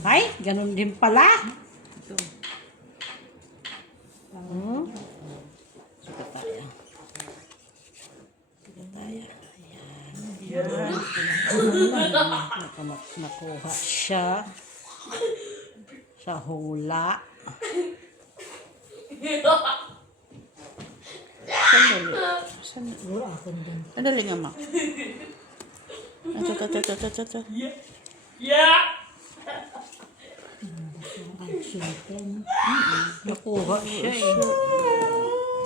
Ay, ganun din pala. Ito. Suka tayo. Suka tayo. Ayan. Nakuha siya sa hula. Sandali. Sandali nga, ma. Ito. Nakuha siya eh.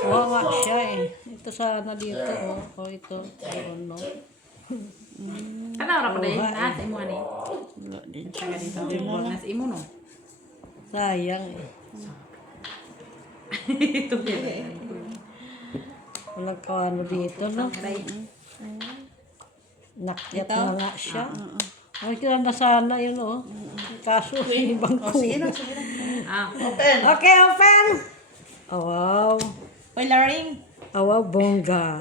Kawawa siya eh. Ito sana dito oh. O ito. Ayun no. Ano ra pa din? Nasa imo ani. Wala din. Taga dito. Nasa imo no. Sayang eh. Ito pala. Walang kawano dito no. Aray. Nakyat na nga siya. Ay, kaya na sana yun oh. Kaso ibang kuha. Ah. Open. Okay, open! Oh, wow. Coloring. Oh, wow, bongga.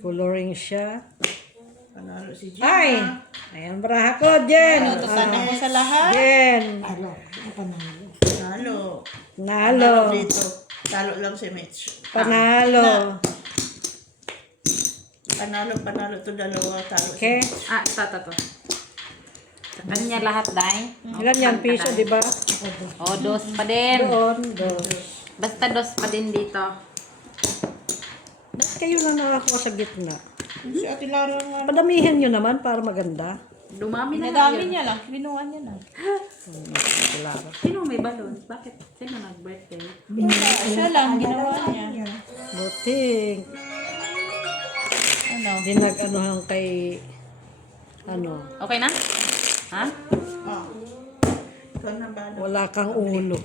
Coloring siya. Panalo si Gina. Ay! Ayan, baraha ko, Jen. Ano, tusan mo sa lahat? Jen. Panalo. Nalo. Dito. Talo lang si Mitch. Panalo. Panalo to dalawa. Talo si Okay. Ah, ito. Sa kanya lahat dai. Ilan yan piso, di ba? Oh, dos pa din. Doon, dos. Basta dos pa din dito. Ba't kayo na nakakuha sa gitna? Si Ate Lara nga. Padamihin nyo naman para maganda. Dumami na Nadami yun. niya lang. Binuhan niya na. Sino may balon? Bakit? Sino nag-birthday? Siya lang. Ginawa niya. Buting. Ano? Dinag-anuhan kay... Ano? Okay na? Ha? Oh. Ikaw na ba? Wala kang ulo.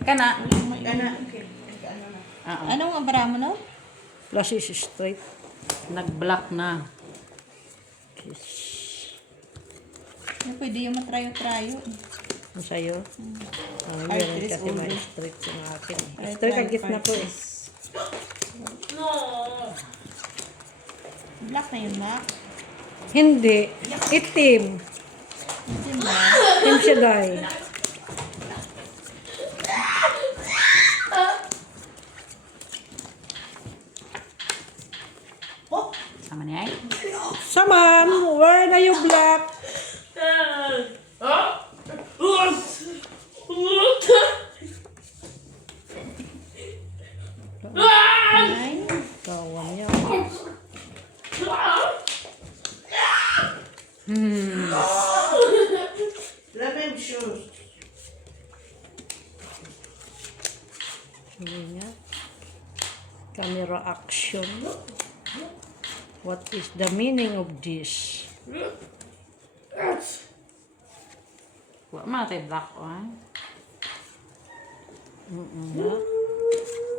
Kana? Ano? Ah, Ano ang bara mo na? Plus is straight. nag-block na. Ano pwede yung matrayo-trayo. Ang sa'yo? Ang yun Artist kasi ulo. ma-straight sa akin. Ay, Straight ang try gitna ko eh. Black na yun na. Hindi. Itim. Hindi na. Itim siya dahil. Sama niya eh. Saman, where na you black? Nine. Kawan niya. Lemon shoes. Hindi niya. Camera action. What is the meaning of this? Wa man tay block o ha.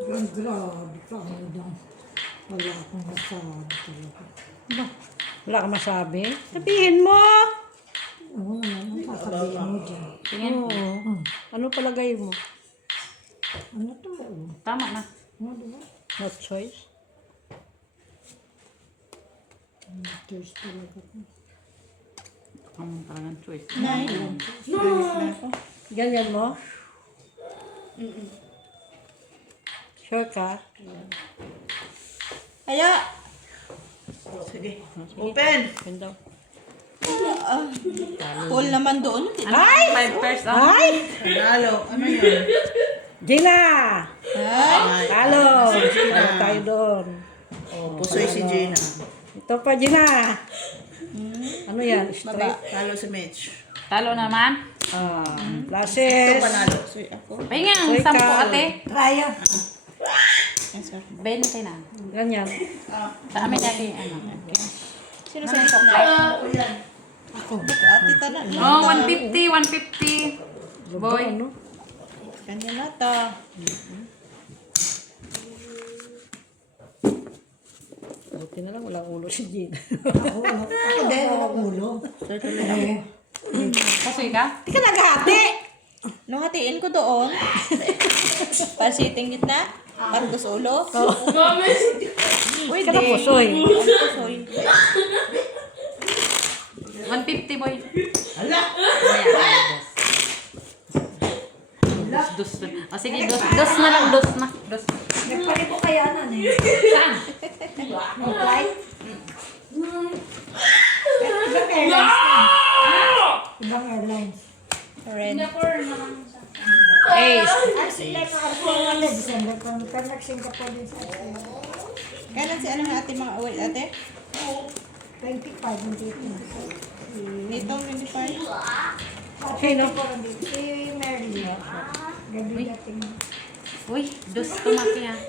Grabe ka, Madam. Wala akong masabi talaga. Ba? Wala ka masabi? Sabihin mo! Oo naman, ang sasabihin mo dyan. Tingin. Oo. Ano palagay mo? Ano to mo? Tama na. Ano diba? No choice? Tears talaga ko. Ang talagang choice. Nine. Ganyan mo? Sure ka? Kaya, Sige. open. Yun daw. Full naman doon. Ay! 5 pairs on. Ay! Panalo. Ano yun? Gina! Ay. Talo! Talo tayo doon. Oh, pusoy si Gina. Ito pa, Gina! Ano yan? Straight? Talo si Mitch. Talo naman. Ah, Ito classes. panalo. So, ako. Pahinga ang Soy 10 ka. ate. Raya! Yes, sir. 20 na. Ganyan. Sa amin natin ano. Sino sa ito? Ako yan. Ako. Ate tala. Oh, 150, 150. Boy. Ano? Kanya na to. Buti na lang, walang ulo si Gina. Ako din, walang ulo. Kasoy ka? Di ka naghati! Nung hatiin ko doon, pasiting gitna, pardos ulo. Uy, ka na pusoy. Pusoy. 150 boy. Hala! Ayan. Dos. O sige, dos na lang, dos na. Dos. Nagpalibo kaya na eh. Saan? Flight? Ibang airlines na. Ibang airlines. Red. Ace. Ah, sila yung mga December pa. Pero nag-Singapore din sa Kailan si ano ng ate mga away ate? 25, hindi ito. Nitong 25. Sino? Si Mary. Gabi dating. Uy, dos tumaki ah.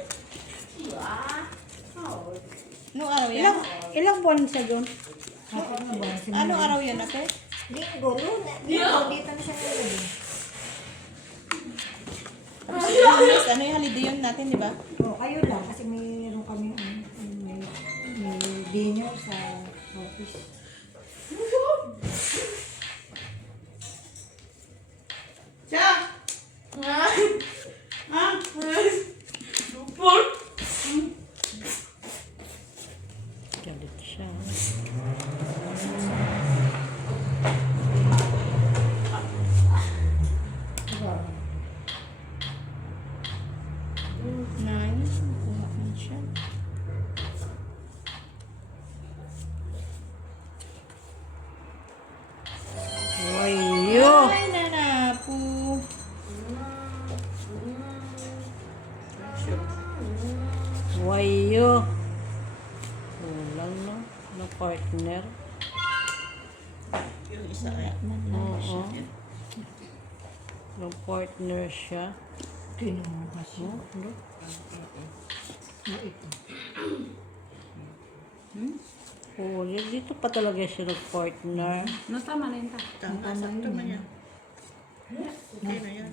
Anong araw yan? Ilang buwan siya doon? Ako na ba? Si Anong araw yan ate? Linggo, Luna. Linggo, dito na siya ngayon. Tapos yung Lunes, ano yung holiday yun natin, di ba? O, kayo lang. Kasi mayroon kami may dinner sa office. Galit siya. Diba? Nice. Nakuha man siya. Wayo! Ay, nanapo. Wayo! Kulang no? Na partner. Yung isa kaya. Oo. Yung partner siya. Tinungan kasi. Oh, ano? Ito. Oh, dito pa talaga siya nag-partner. No, tama na yun ta. Tama, sakto man yan. Okay na yan.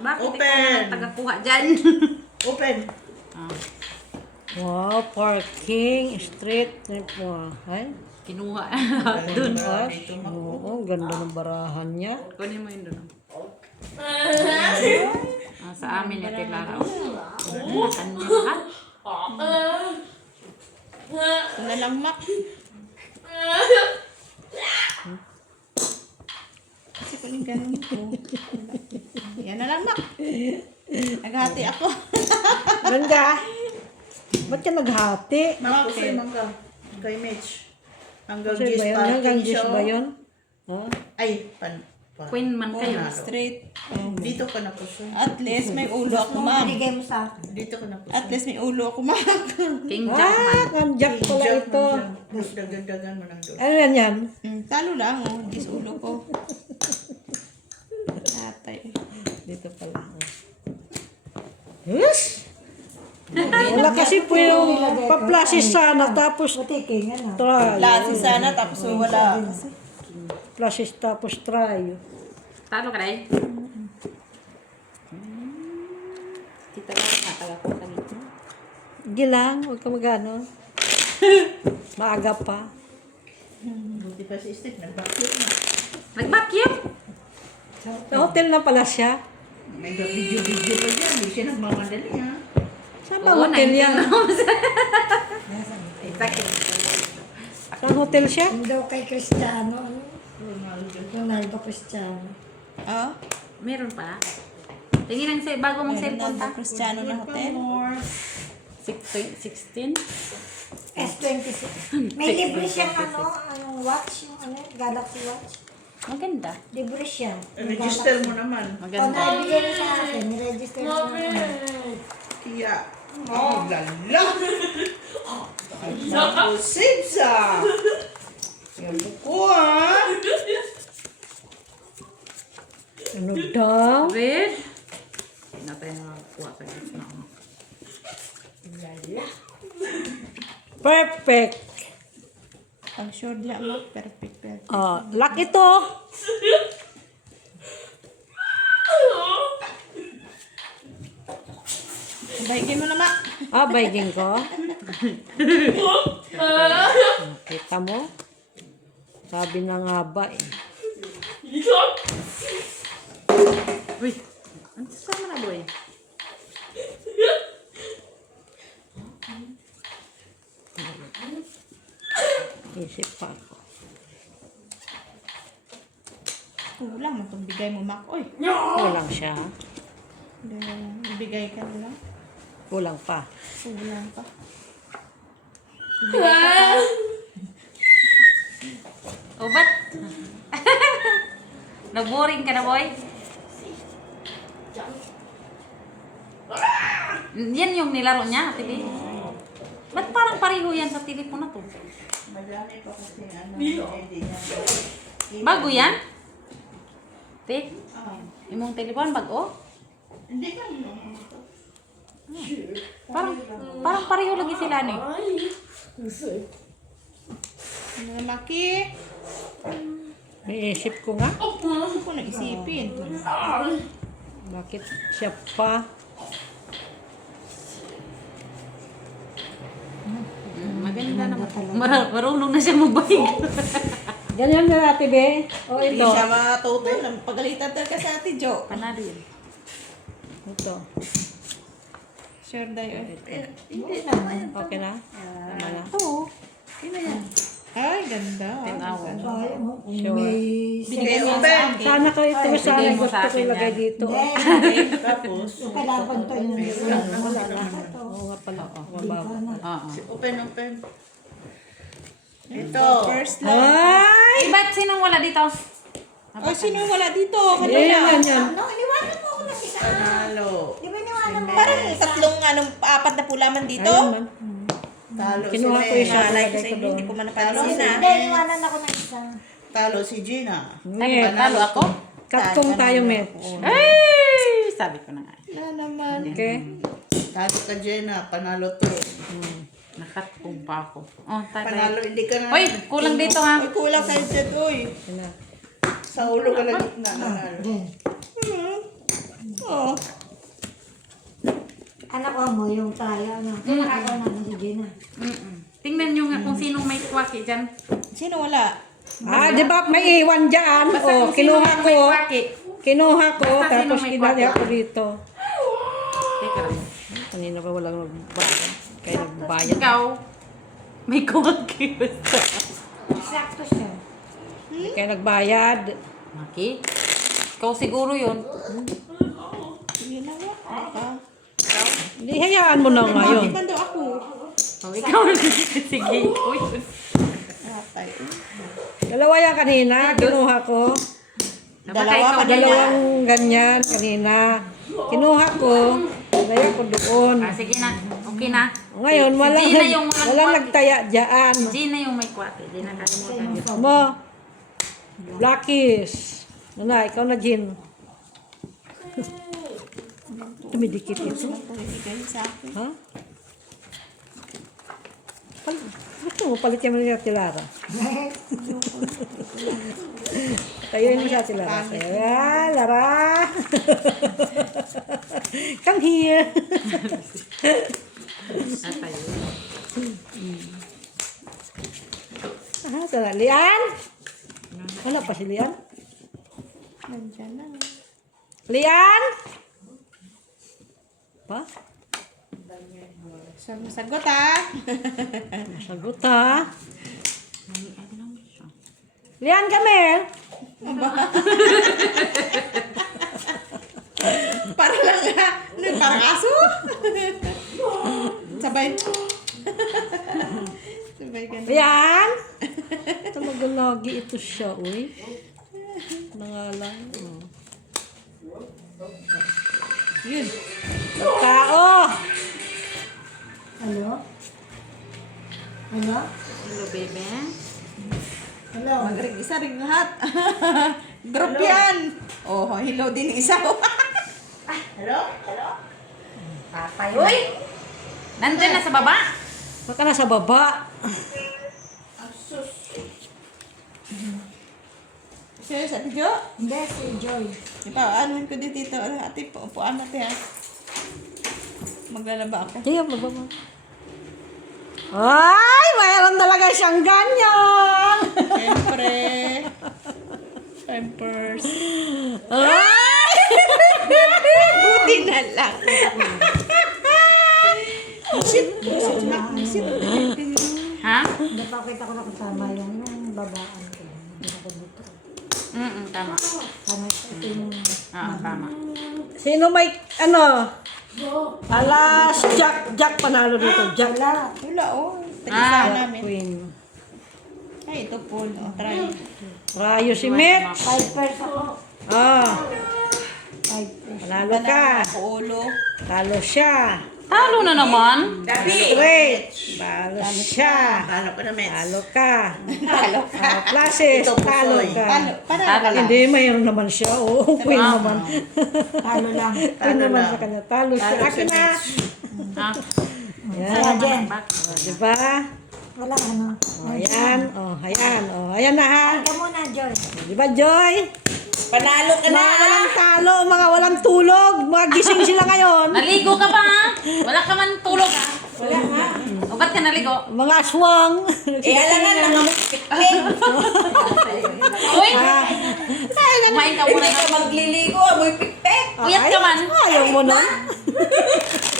Bakit Open. ikaw na tagakuha dyan? Open. Ah, Wow, parking, street. Wow, ay. kinuha. Doon. Ay, oo, ganda ng barahan niya. Kunin mo yun doon. Sa amin ito, Clara. Kanya ha? Ito na lang, Mac. Kasi kung yung ganun ko. Yan na lang, Mac. Naghati ako. Ganda. Ba't ka naghati? Mac, kasi mangga. Kay Mitch. Hanggang Kasi G's ba yun? parking Hanggang G's siya. ba yun? Ha? Ay, Queen man kayo. Straight. Dito ka na po siya. At least may ulo ako, Nung ma'am. binigay mo sa akin. Dito ka na po At least may ulo ako, ma'am. King Jackman. Ang jack pala ito. Mas dagdagan mo ng doon. Ano yan yan? Talo lang, oh. This ulo ko. Tatay. Dito pala. Yes! Wala kasi po yung pa-flashes sana tapos Matiking, ano? try. Klase sana, tapos wala. Flashes tapos try. Talo ka rin. Kita lang, nataga ko sa dito. Hindi lang, huwag ka magano. Maaga pa. Buti pa si Steve, nag-vacuum na. Nag-vacuum? Sa hotel na pala siya. May video-video pa dyan. Hindi siya nagmamadali ha. Saan ba hotel yan? Saan hotel siya? Yung daw kay Cristiano, ano? Ronaldo Cristiano. Ah? Meron pa. Tingin ang bago mong cellphone ta. Cristiano na hotel. 16? S26. May libre siyang ano, anong watch, yung ano, Galaxy Watch. Maganda. Libre siya. Register mo naman. O, Maganda. naibigay niya sa akin, niregister mo naman. Kaya, oh, lala! Ako, Sibsa! Yung buko ha! Ano daw? Red. Natin na kuha sa gitna. Perfect. Pag sure lang, ma'am. Perfect, perfect. Lock ito. Baigin mo na, Mac. Baiging ko. Kita mo? Sabi na nga ba eh. Uy. Ano sama na boy? Isip pa ako. Kulang mo itong bigay mo, Mac. Uy, Kulang siya. ibigay ka lang. Kulang pa. Kulang pa. O ba't? Nag-boring ka na, boy? Yan yung nilaro niya, Ate B. Ba't parang pareho yan sa telepono na to? Madami pa kasi ano, hindi niya. Bago yan? Te? Imong telepon, bago? Hindi ka Parang pareho lagi sila ni. Ano na, Maki? May isip ko nga. Ano ko nag-isipin? Bakit siya pa? Maganda naman. Marunong na siya mabay. Ganyan na Ate Be. O Hindi ito. siya matuto. Pagalitan talaga sa Ate Jo. Panalo yun. Ito. Sure tayo. Hindi naman. Okay na? Tama na. Oo. Ay, ganda. Tinawa. Kaya mo, kung Sure. may... Bigay mo sa akin. Sana ko ito. Sana bigay mo gusto sa ko akin ilagay yan. dito. Hindi, Tapos, yung kailangan to yung wala na. Oo nga pala. Mababa. Oo. open. Ito. First love. Ay! Eh, ba't sinong wala dito? Ay, sino wala dito? Yan. Ano, iniwanan mo ako na kita. Talo. Di ba iniwanan mo? Parang tatlong, apat na pulaman dito. Ayun man. Talo si Kinuha ko May. isa. Nalay ko Ilagay sa ko inyo, doon. hindi ko man napansin Hindi, na. iniwanan ako ng isa. Talo si Gina. Ngayon. Talo ako? Katkong tayo, Met. Ay! Sabi ko na nga. Na naman. Okay? Talo ka Gina. Panalo to. Nakatkong pa ako. Oh, tayo. Panalo, hindi ka na. Uy, kulang dito ha. Ay, kulang kayo dyan, uy. Yan na. Sa ulo ka na gitna. Nanalo. Oh. Anak ko mo yung tayo, ano. Nakakaw namin si Gina. Tingnan nyo nga kung sinong may kwaki dyan. Sino wala? Ah, di ba may iwan dyan? Basta O, kung sino kinuha yung ko. may kwaki. Kinuha ko, Basta tapos sino may kinalya kwaki. ko dito. Teka lang. Kanina pa walang nagbayad. Kaya nagbayad. Ikaw, may kwaki. Sakto siya. Kaya nagbayad. Maki? Ikaw siguro yun. Sige na nga. Hindi, hayaan mo na ngayon. Bakit man daw ako? Oh, ikaw sige. Uy. Atay. Dalawa yan kanina, kinuha ko. Dalawa pa Dalawang ganyan kanina. Kinuha ko, lagay ko doon. Ah, sige na. Okay na. Ngayon, walang, Gina yung walang walang kwaki. nagtaya dyan. Gina yung may kwaki. Di na kalimutan yun. Mo, Blackies. Nana, ikaw na, Jin. Tumidikit ito. Ibigay sa akin. Ha? Gusto mo, palit yan mo niya Tilara. Tayuin mo siya Tilara. Ah, Lara! Come here! At tayo. Ah, sana. Lian? Wala pa si Lian? Nandiyan na. Lian? Pa? Sagot ha. Sagot ha? Lian, kami! Para lang ha. Ano, parang aso? Sabay. Sabay ka na. Lian? Talaga lagi ito siya, uy. Nangalan. Oh. Yun. Tao! Hello? Hello? Hello, baby. Hello? Magring isa ring lahat. Group yan. Oh, hello din isa. Hello? Patay. Uy! Nandyan na sa baba. Baka nasa baba. Sino sa tiyo? Hindi, si Joy. Ipa-anuin ko dito. Ate, upuan natin ha. Maglalaba ako. Kaya baba. Ay! Mayroon talaga siyang ganyan! Siyempre. Pampers. Ay! Buti na lang. Shit. Shit. Ha? Hindi pa kita ko nakasama yung babaan ko. Hindi ako dito. Tama. Ano, ito yung... Tama. Sino may, ano? Alas, Jack panalo dito. Jack. Wala, oh. Tag-isa namin. Queen. Ay, ito po. Oh, try. Rayo si Mitch. 5 pairs ako. Ah, 5 pairs. panalo ka. Ako ulo. Talo siya. Talo na naman. Wait. Talo siya. Talo pa namin. Talo ka. Talo ka. Classes, talo ka. Para lang. Hindi, mayroon naman siya. Oo, queen naman. Talo lang. Queen naman sa kanya. Talo siya. Akin na. Ah. Kaya Jen, Diba? wala ano. O, ayan. O, ayan. O, ayan na ha. Ka muna, Joy. Diba, Joy? Panalo ka na. Mga walang talo, mga walang tulog. Mga gising sila ngayon. Naligo ka pa ha? Wala ka man tulog ha? Wala ka. O ba't ka naligo? Mga aswang. Alangan lang ang Uy! Kumain ka muna Hindi ka na. magliligo. Amoy pikpek. Uyat ka man. Ayaw mo nun.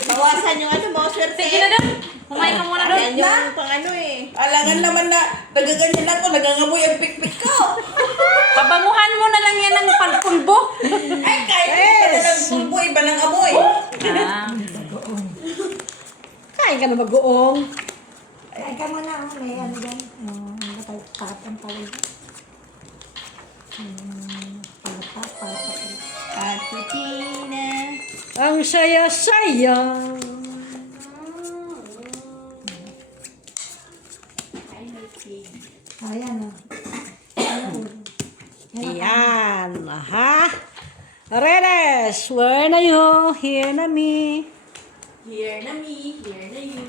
Bawasan yung ano, mga swerte. Sige na doon. Kumain ka muna doon. Yan yung pang ano eh. Alangan naman na nagaganyan ako, nagangamoy ang pikpik ko. Pabanguhan mo na lang yan ng palpulbo. Ay, kahit iba na lang pulbo, iba ng amoy. Ah. Kain ka na mag-uong. Kaya ka muna, may ano dyan. Patang tawag. Atutina. Ang saya-saya. Ayan o. Ayan. Aha. Redes, where na you? Here na me. Here na me, here na you.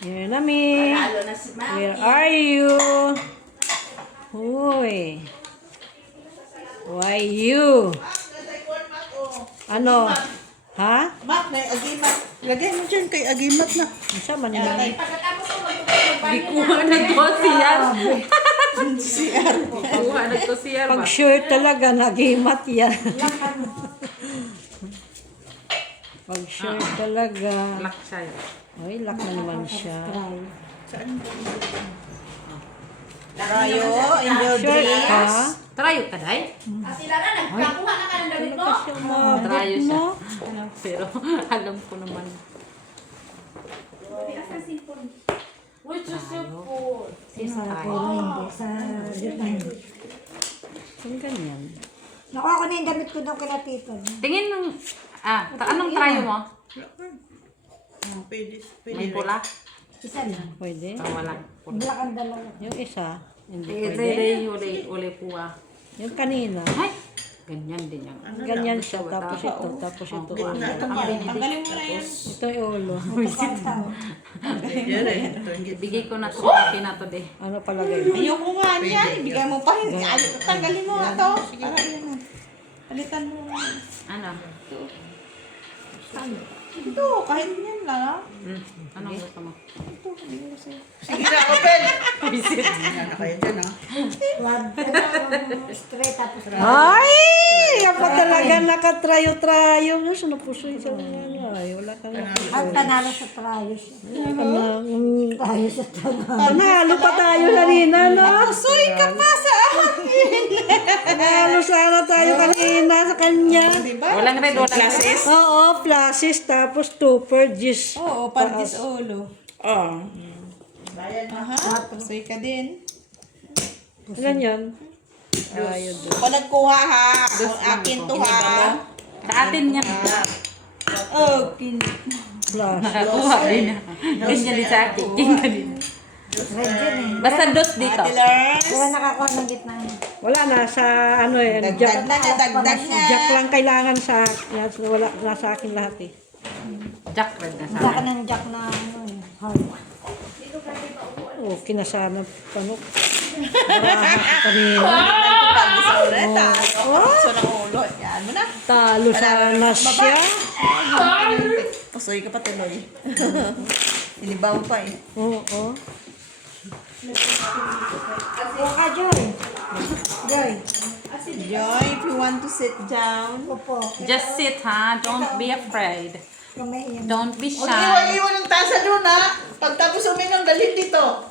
Here na me. Panalo na si Maki. Where are you? Uy. Why you? Ano? Ha? Mak, may agimat. Lagay mo dyan kay agimat na. Ano siya man yun? Pagkatapos mo magpapagpapagpapag. Kuha na to siyar. CR. Kuha na to siyar ba? Pag sure talaga, nagimat yan. Pag sure talaga. Lock siya. Ay, lock na naman siya. Rayo, in your Sure dreams. ka? Trayo ka, day? Talaga siya umabot Trayo siya. mo. Pero alam ko naman. Sa polo hindi. Sa dito hindi. Ang ganyan. Nakuha ko na yung damit ko doon kila Tito. Tingin ng... anong trayo mo? Pwede. May pula? Isa lang. Pwede. Wala. Black ang dalawa. Yung isa, hindi Ito pwede. uli puwa. Yung kanina, Ay! Ganyan din yan. ganyan siya. Tapos ito, tapos ito. Tanggalin mo na yan. Ito yung ulo. Pagkakataon. Bigay ko na to. Okay na to de. Ano palagay mo? Ayoko nga niyan. Ibigay mo pa. Tanggalin mo nga to. Para yun na. Palitan mo. Ano? Ito, kahit yan lang ah. Anong gusto mo? Ito, hindi ko sa'yo. Sige na, open! Ano kayo dyan, ha? Wag. Straight tapos Ay! Yan pa talaga nakatrayo-trayo. Ano po siya? Ay, wala ka na. Ang panalo sa trials. Trials sa trabaho. Panalo pa tayo kanina, no? Suy ka pa sa akin. Panalo sana tayo kanina sa kanya. Diba? Walang red, walang classes. Oo, flashes, tapos two purges. Oo, pantis ulo. Oh. Aha, suy ka din. Ilan yan? Ayun doon. Ako nagkuha ha. Ang akin to ha. Sa atin yan. Oh, Flash. Nakakuha din. Ganyan din sa akin. Ganyan din. Red yun eh. Basta dos dito. Ate Lars. Wala nakakuha ng gitna. Wala na sa ano eh. Dagdag Jack, na niya, dagdag na. Jack lang kailangan sa yan. Wala nasa akin lahat eh. Jack red na sa Jack akin. ng jack na ano eh. Hard. Oh, kinasana panok. Baraha ka kanina. Pagpagpag sa ulit ha. So ng ulo. Yan mo na. Talo sana siya. Pusoy ka pa tuloy. Inibaw pa eh. Oo. Kuha ka, Joy. Joy. Joy, if you want to sit down. Opo. Just sit ha. Don't be afraid. Kumain. Don't be Huwag shy. iwan ng tasa doon, ha? Pagtapos uminom, dalhin dito.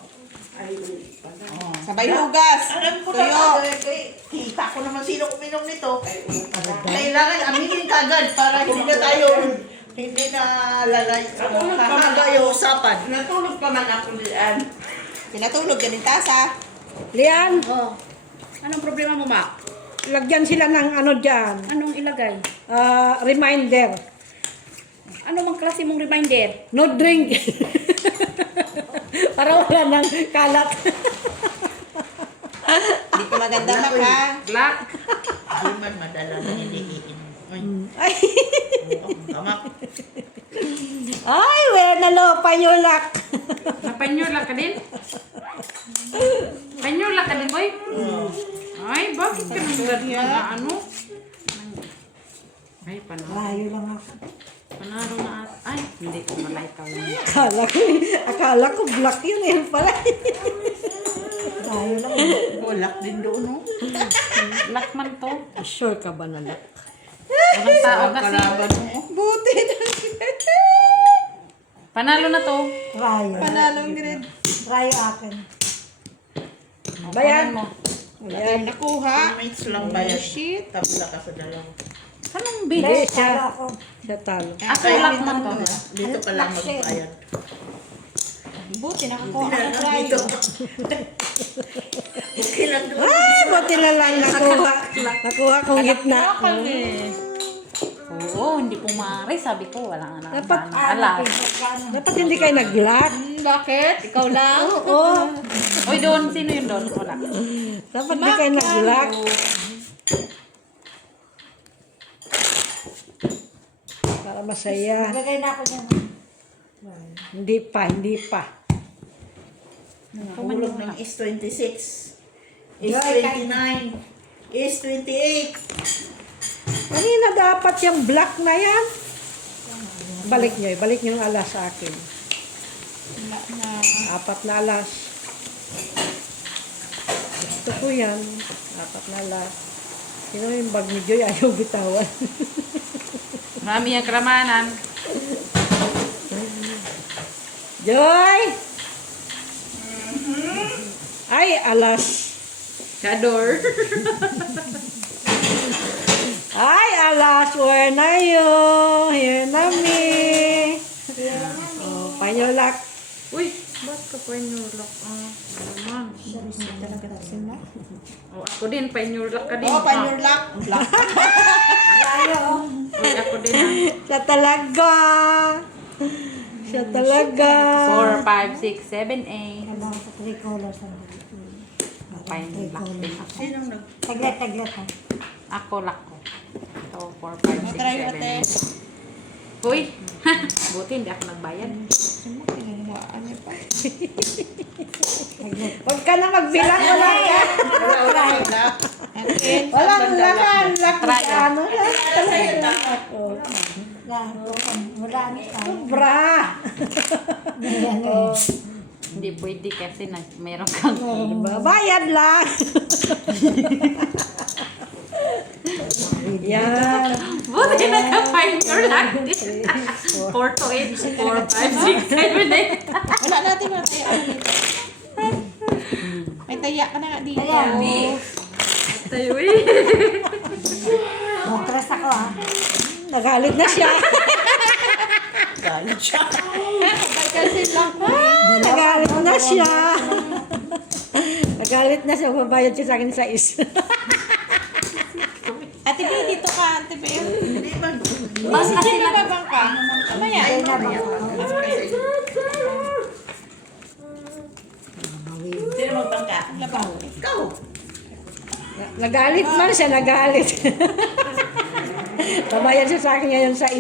Sabay hugas. Alam ko Tuyo. na. Kita ko naman uminom nito, kailangan aminin kagad para hindi na tayo kakagayo usapan. Natulog pa man ako diyan. Pinatulog ganing tasa. Lian, Oh. Anong problema mo, Ma? lagyan sila ng ano dyan. Anong ilagay? Reminder. Ano mang klase mong reminder? No drink. Para wala ng kalat. Hindi ko maganda mak ha. Black. Hindi man madala na hindi iinom. Ay, Ay, tama. ay, wala na lo, panyulak. Napanyula ka din? Panyula ka din, boy? Ay, bakit ka nang ano? Ay, panalo. Layo lang ako. Panalo na at... Ay, hindi ko malaikaw yun. Akala ko black yun eh pala. Layo lang. Bulak din doon, no? Black man to. Sure ka ba na lock? Walang tao kasi. Kalaban mo. Buti na. Panalo na to. Layo. Panalong grade. Layo akin. Bayan mo. Wala tayong nakuha. Mates lang ba yan? Shit. Tabla ka sa dalawa. Anong Hindi, bilis? siya. Kala ko. Siya talo. Ako lang man to. Dito pa lang magbayad. Buti nakakuha ka ng Dito. tayo. Okay lang doon. Ah, buti na lang nakuha. Nakuha kong gitna. Oo, hindi po maaari. Sabi ko, wala nga Dapat, alam. Dapat hindi kayo nag-lock. Bakit? Ikaw lang? Oo. Uy, doon. Sino yun doon? Wala. Dapat hindi kayo nag-lock. Para masaya. Lagay na ako dyan. Hindi pa, hindi pa. Hulog ng is-26. Is-29. Is-28. Kanina dapat yung black na yan. Balik nyo yung alas sa akin. Wala na. 4 na alas. Gusto ko yan. 4 na alas. Sino yung bag ni Joy ayaw bitawan. Marami ang kramanan. Joy! Ay, alas. Kador. Ay, alas. Where na you? Here na me. Oh, panyolak. Uy, ba't ka pa inulak? Naman. Talaga na sila. Oh, ako din, pa-inulak ka din. Oh, panurlock. Black. Layo. Uy, ako din ah. Siya talaga. Siya talaga. 4, 5, 6, 7, 8. Kailangan ko 3 colors. Pa-inulak din ako. Sinong nag... Taglet ha. Ako, lak ko. Ito, 4, 5, 6, Matry ate. 7, 8. Uy, buti hindi ako nagbayad. Sino pinanguhaan niya pa? Huwag ka na magbilang. Wala ka. Akin. Walang laman. Lak na ano. Wala na tayo. Bra. Hindi pwede kasi meron kang Bayad lang. Yan. buti na ka-inulak din. 4 to 8, 4, 5, 6, 7, 8. Wala natin mga tayo. May taya ka na nga dito. Tayo eh. Matras ako ha. Nagalit na siya. Galit siya. Kasi lang. Nagalit na siya. Nagalit na siya. Babayad siya sa akin sa Ate Bea, dito ka. Ate Bea. Hindi ba? Mas kasi nababang ka. Mamaya. Ay na ba? Sino magbangka? Labang. Ikaw. Nagalit man siya. Nagalit. Babayad siya sa akin ngayon sa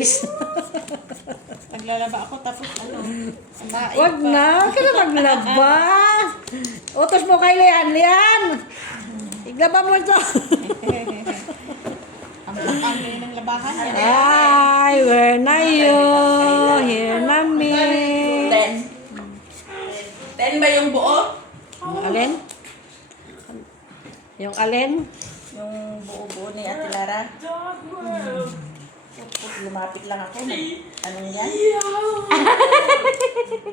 Naglalaba ako tapos ano. Sabain Wag pa. na. Huwag ka na maglaba. Utos mo kay Lian. Lian! Iglaba mo ito. Ang bakang ngayon ng labahan niya. Ay, where na you? Here na me. 10 ba yung buo? Yung alin? Yung alin? Yung buo-buo ni Ate Lara. Lumapit lang ako. Anong yan?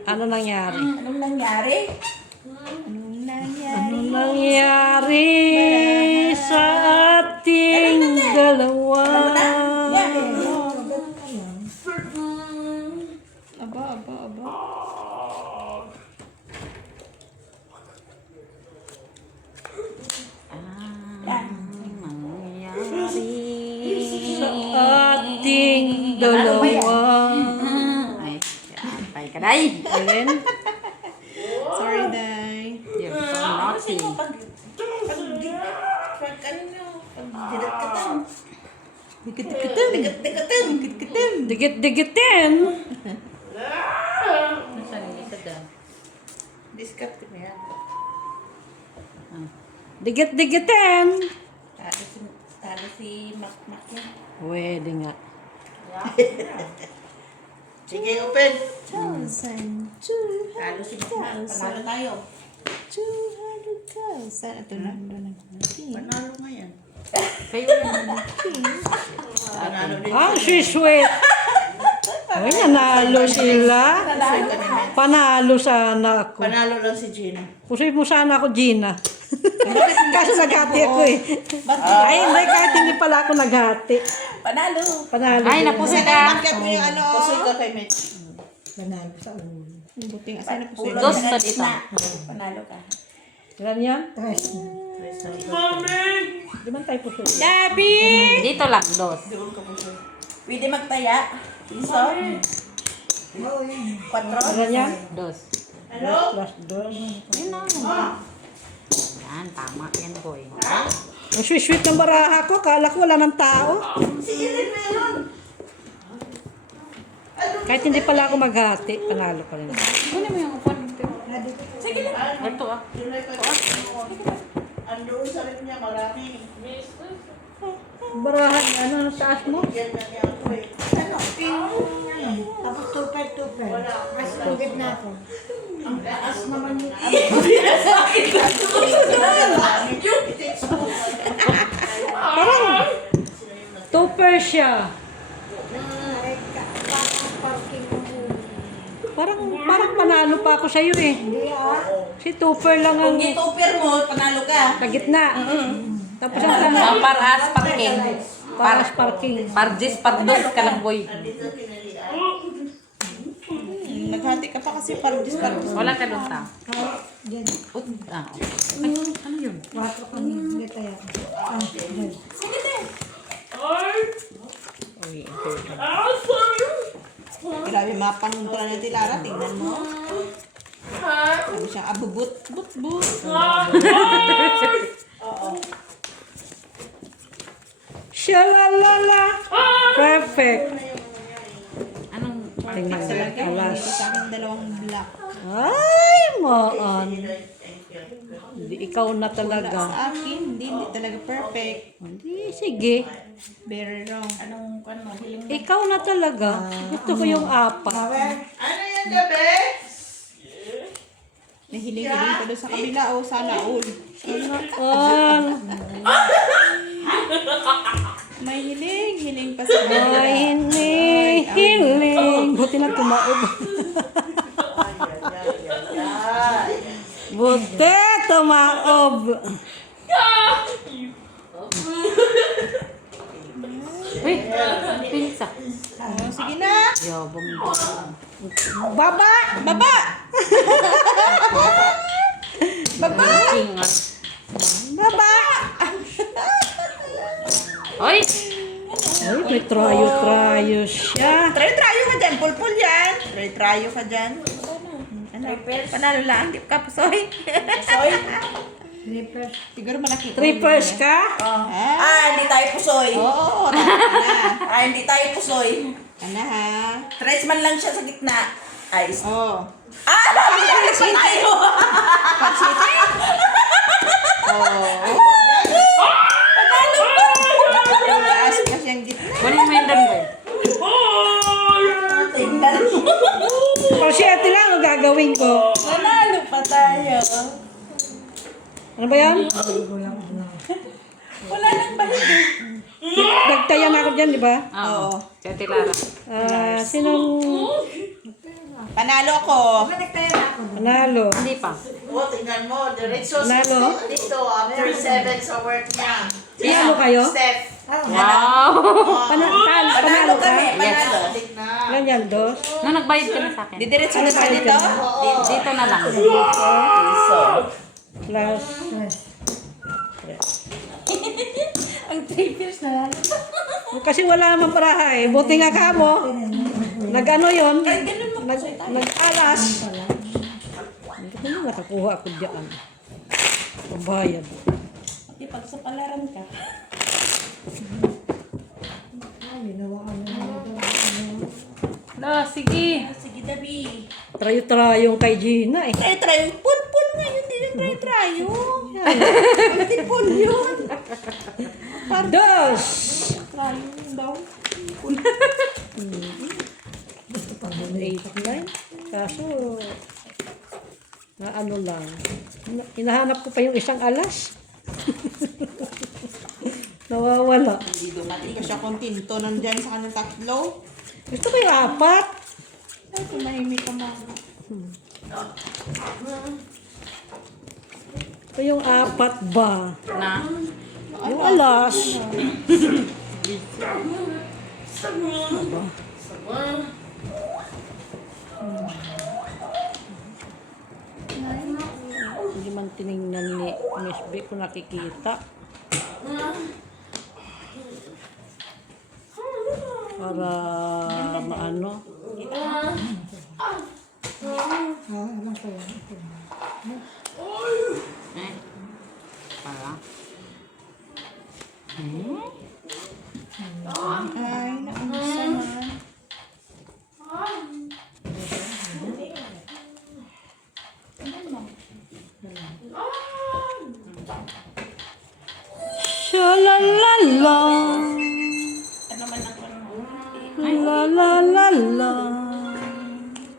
Ano nangyari? Anong nangyari? Ano nangyari sa ating dalawa. Aba. Ating dalawa. Ay, pay ka, day. Alin? Sorry, Day. You're so naughty. Dikit-dikitin. Nasaan yung isa dyan? Discarte mo yan. Dikit-dikitin. Talo si Mac yan. Pwede nga. Sige, open. 1,200. Talo si Mac. Panalo tayo. 200,000. Ito na. Panalo nga yan. Kayo na. Panalo din. Ah, sweet. Ay, nanalo sila. Panalo sana ako. Panalo lang si Gina. Pusoy mo sana ako, Gina. Kaso naghati ako eh. Ay, hindi, kahit hindi pala ako naghati. Panalo. Panalo. Ay, napusin ka. Bakit mo yung ano? Pusoy ka kay Mitch. Nanalo sa ulo. Buting asan na po Ulo Dos na pa dito. Panalo ka. Ilan yan? Tres na. Di man tayo pusoy. Dabi! Dito lang, dos. Doon ka pusoy. Pwede magtaya. Iso. 4. Ilan yan? Dos. Last dos. Yun na. Yan, tama yan, boy. Ang sweet ng baraha ko. Kala ko wala ng tao. Kahit hindi pala ako maghati, panalo pa rin. Kunin mo yung upuan dito. Sige lang. Ito ah. Andoon sa rin niya marami. Baraha, ano ang taas mo? Yan na niya ako eh. Tapos tupad. Mas ang gitna ko. Ang taas naman yun. Parang topper siya. Parking mo. Parang panalo pa ako sa'yo eh. Hindi Si topper lang ang Kung gitopper mo, panalo ka. kagitna. Tapos ang tanong, Ah, paras parking. paras parking. Parjis, pardos ka lang, boy. Naghati ka pa kasi para discard. Wala ka doon, ta. Diyan. Ah, okay. Ano yun? 4 kami. Hindi tayo. Diyan. Grabe, mapang pala na Lara. Tingnan mo. Sabi siyang abubut. But. Shalalala. Perfect. Anong Tingnan mo, alas. Ito sa akin dalawang black. Ay, maan. Hindi, ikaw na Wala talaga. sa akin. Hindi talaga perfect. Hindi, sige. Very wrong. Anong kwan mo? Hiling mo. Ikaw na talaga. Gusto ko yung apat. Ano yan gabi? Nahiling-hiling ko doon sa kabila. O, sana all. All. May hiling pa sa kabila. Ay, hiling. Buti na tumaob. Buti tumaob. Uy, pinsa. Oh, sige na. Yabong. Baba! Baba! Ingat. Baba! Hoy! Ay, may trayo siya. Try-tryo ka dyan. Pulpul yan. Try-tryo ka dyan. Ano? Panalo lang. Di ka pusoy. Soy? Slippers. Siguro malaki. Trippers ka? Hindi tayo pusoy. Oo. Tama Hindi tayo pusoy. ka na ha. Tres man lang siya sa gitna. Ayos. Oo. Tres man tayo. Taas pa siyang gitna. Kunin mo yung doon, boy. Tingnan mo. Pasyete lang ang gagawin ko. Manalo pa tayo. Ano ba yan? Wala nang balik eh. Nagtaya na ako dyan, di ba? Oo. Si Ate Lara. Sinong Panalo ko. Nagtayo na ako. panalo? Hindi pa. Tingnan mo. Diretso Nalo? dito. After 7 sa work niya. Panalo kayo? Steph. Wow! Panalo ka? kami, panalo. Ilan yan, dos? No, nagbayad ka na sa akin. Didiretso na sa dito? Dito na lang. Piso. Plus, Ang 3 years na lang. kasi wala naman paraha eh. Buti nga ka mo. Nag-ano yun? Ay, ganun mo. Nag-alas. Hindi mo nakakuha ako diyan. Pambayad. Pati pag sa palaran ka. La, sige. Sige, Dabi. Trayo-trayong kay Gina eh. Try. Pun nga yun. Hindi yung try. Multiple yun. Dos! Try daw. 8, 9. Kaso, na ano lang. Hinahanap ko pa yung isang alas. Nawawala. Hindi dumating ka siya kontinto nandyan sa kanyang tatlo. Gusto ko yung 4. Ay, tumahimik ka mo. Ito yung 4 ba? Na. Yung alas. Hindi man tinignan ni Miss B kung nakikita. Para maano. Para. Ay, naansa na. Shalalala. Ano man ang La la la la.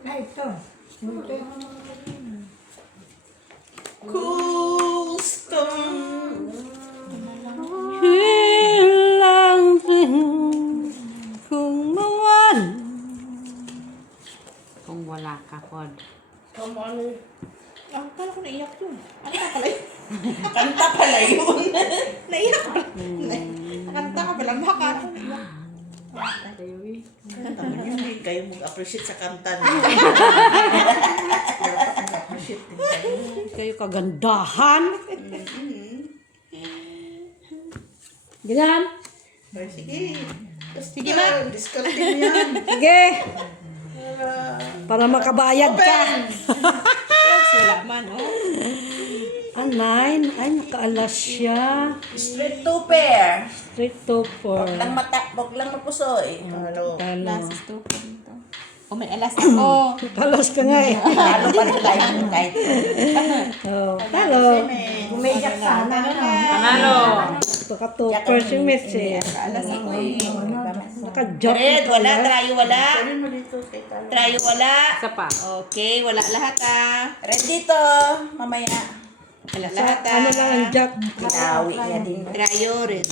Ay, ito. Cool stone. Hilang din kung mawala. Kung wala ka, Pod. Ah, kala ko naiyak yun. Ano ka pala yun? Kanta pala yun. Naiyak pala. Nakanta ka pala. Baka ako naiyak. Naman yun, hindi kayo mag-appreciate sa kanta niya. Appreciate din kayo. Kayo kagandahan. Ganyan. Ay, sige. Sige na. Discount mo yan. Sige. Para makabayad ka. Yes, wala man, oh. 9. Ay, nakaalas siya. Straight to pair. Straight to 4. Wag lang mapusoy. Ano? Talo. Last is two. Oh, may alas ako. Talos ka nga eh. Talo pa rin tayo kahit. Oh, talo. Umiyak sana. Panalo. Baka 2 si Miss eh. Alas ako eh. Naka-joke. Red, wala. Trayo, wala. Trayo, wala. Isa pa. Okay, wala lahat ah. Red dito. Mamaya. Wala lahat ah. Ano lang ang jack? Binawi niya din. Trayo rin.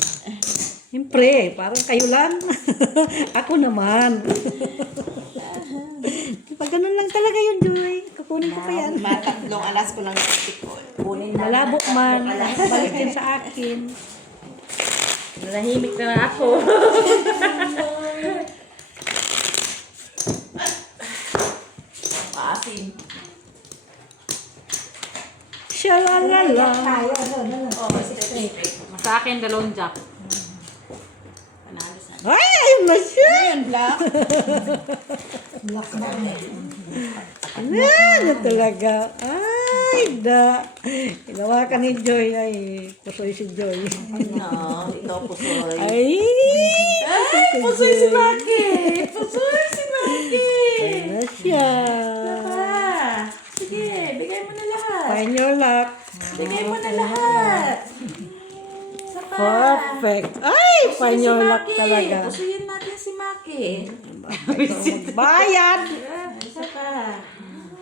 Siyempre, parang kayo lang. Ako naman. Pag ganun lang talaga yun, Joy. Kukunin ko pa yan. Matatlong alas ko lang yung tikol. Kunin na. Malabo man. Balik din sa akin. Nahimik na ako. Maasim. Shalalala. Tayo, ano. Oh, straight. Sa akin, dalawang jack. Panalo sa. Ay, ayun na siya. Ayan, black. Black na. Ano talaga? Ay, da. Hinawakan ni Joy. Ay, pusoy si Joy. No, ito pusoy. Ay, Pusoy si Maki! Pusoy si Maki! ayun na siya. Ah, sige, bigay mo na lahat. Find your luck. Bigay mo na lahat. Saka. Perfect. Ay, find your luck Maki. talaga. Pusuyin natin si Maki. Bayad. Saka.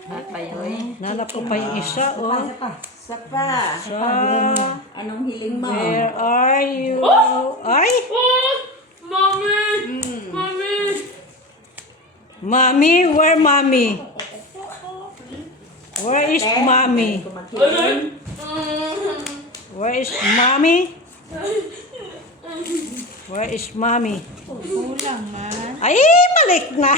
At pa yun. Nanap ko pa yung isa, oh. Saka. Sa, Anong hiling mo? where are you? Ay! Mommy, where mommy? Where is mommy? Where is mommy? Where is mommy? Kulang man. Ay, balik na.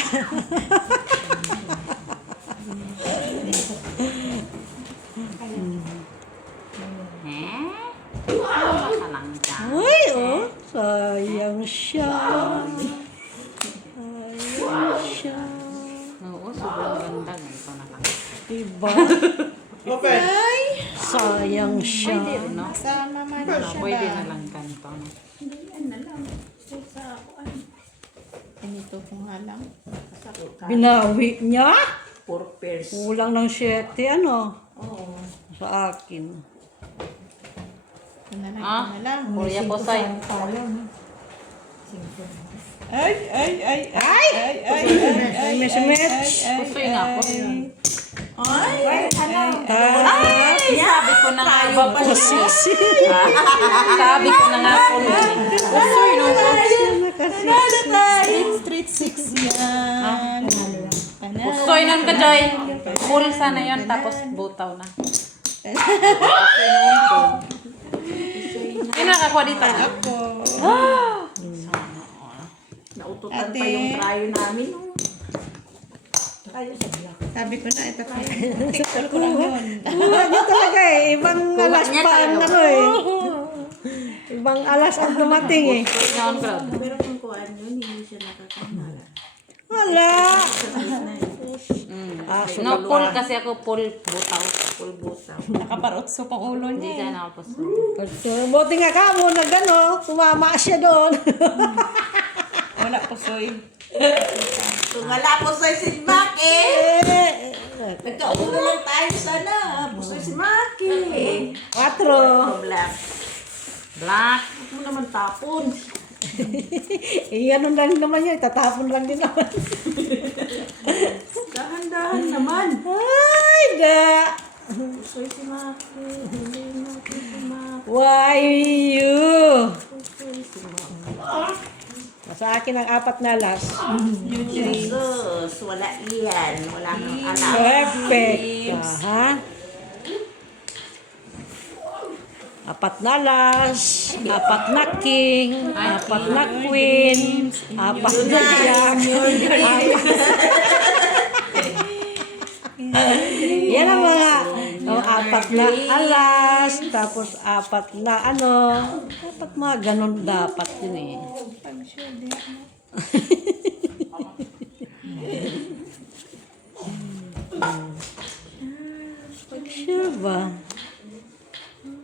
Baka lang siya. Uy, oh. Sayang siya. Sayang siya. Oo, sobrang ganda. Ganito na lang. Diba? Open. Ay, Sayang siya. Pwede rin, no? sama man siya Pwede ba? na lang ganito. No? Ganito ko nga lang. Binawi niya? 4 pairs. Kulang ng 7, ano? Oo. Sa akin. Ito na lang, Ah? ito na lang. Kuya po say. Tayo, no? Ay, ay, ay, ay, Ay! ay, ay, ay, ay, Mitch. Pusoy nga po. Ay, Ay, sabi ko na nga ba po siya. Sabi ko na nga po. Pusoy, no? Street 6 yan. Pusoy nun ka, Joy. Full sana yun, tapos butaw na. Sino nakakuha dito? Ako. Naututan Ate. pa yung dryer namin. Tayo sa black. Sabi ko na, ito pa. Picture ko lang yun. Ano talaga eh. Ibang alas niya pa ang talaga. ano eh. Ibang alas ang dumating eh. Pusoy na on crowd. Pero kung kuhaan yun, hindi siya nakakamala. Wala. No, full kasi ako, full butaw. Full butaw. Nakaparotso pang ulo Hindi niya. ka na ako pusoy. Buti nga ka mo na gano. Sumama siya doon. Wala po, soy. Kung wala po sa si Maki, nagkaulo lang tayo sana. Pusoy si Maki. 4. Black. Black. Huwag mo naman tapon. Ano lang naman yun. Tatapon lang din naman. Dahan-dahan naman. Ay, da. Pusoy si Maki. Hindi natin si Maki. Why you? Pusoy si Maki. Sa akin ang 4 na alas. Jesus, wala iyan. Wala nang anak. Perfect. Ha? 4 na alas, 4 na king, 4 na queen, 4 na jack. Yan ang mga 4 na alas, tapos 4 na ano. Dapat mga ganun dapat yun eh. Sure ba?